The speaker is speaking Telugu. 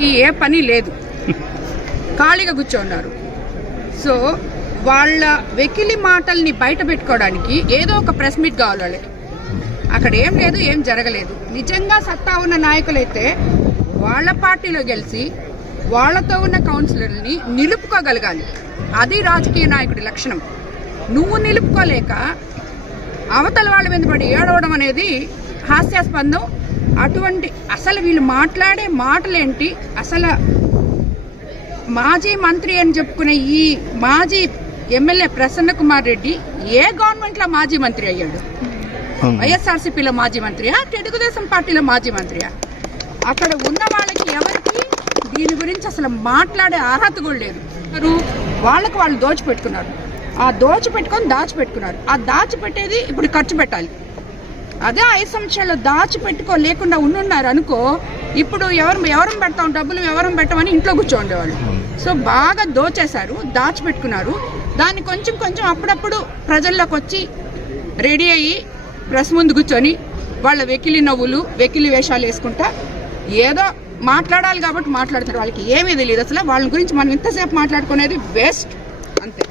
ఈ ఏ పని లేదు. ఖాళీగా కూర్చోన్నారు. సో వాళ్ళ వెకిలి మాటల్ని బయట పెట్టుకోవడానికి ఏదో ఒక ప్రెస్ మీట్ కావాలి. వాళ్ళకి అక్కడ ఏం లేదు ఏం జరగలేదు. నిజంగా సత్తా ఉన్న నాయకులైతే వాళ్ళ పార్టీలో గెలిచి వాళ్ళతో ఉన్న కౌన్సిలర్ని నిలుపుకోగలగాలి. అది రాజకీయ నాయకుడి లక్షణం. నువ్వు నిలుపుకోలేక అవతల వాళ్ళ మీద పడి ఏడవడం అనేది హాస్యాస్పందం. అటువంటి అసలు వీళ్ళు మాట్లాడే మాటలేంటి? అసలు మాజీ మంత్రి అని చెప్పుకునే ఈ మాజీ ఎమ్మెల్యే ప్రసన్న కుమార్ రెడ్డి ఏ గవర్నమెంట్లో మాజీ మంత్రి అయ్యాడు? వైఎస్ఆర్సీపీలో మాజీ మంత్రియా? తెలుగుదేశం పార్టీలో మాజీ మంత్రియా? అక్కడ ఉన్న వాళ్ళకి ఎవరికి దీని గురించి అసలు మాట్లాడే అర్హత కూడా లేదు. వాళ్ళకి వాళ్ళు దోచిపెట్టుకున్నారు. ఆ దోచిపెట్టుకొని దాచిపెట్టుకున్నారు. ఆ దాచిపెట్టేది ఇప్పుడు ఖర్చు పెట్టాలి. అదే ఐదు సంవత్సరాలు దాచిపెట్టుకో లేకుండా ఉండున్నారు అనుకో ఇప్పుడు ఎవరు ఎవరం పెడతాం డబ్బులు ఎవరం పెట్టమని ఇంట్లో కూర్చోండేవాళ్ళు సో బాగా దోచేశారు దాచిపెట్టుకున్నారు. దాన్ని కొంచెం కొంచెం అప్పుడప్పుడు ప్రజల్లోకి వచ్చి రెడీ అయ్యి ప్రెస్ ముందు కూర్చొని వాళ్ళ వెకిలి నవ్వులు వెకిలి వేషాలు వేసుకుంటా ఏదో మాట్లాడాలి కాబట్టి మాట్లాడతారు. వాళ్ళకి ఏమీ తెలియదు అసలు వాళ్ళ గురించి మనం ఇంతసేపు మాట్లాడుకునేది వేస్ట్. అంతే.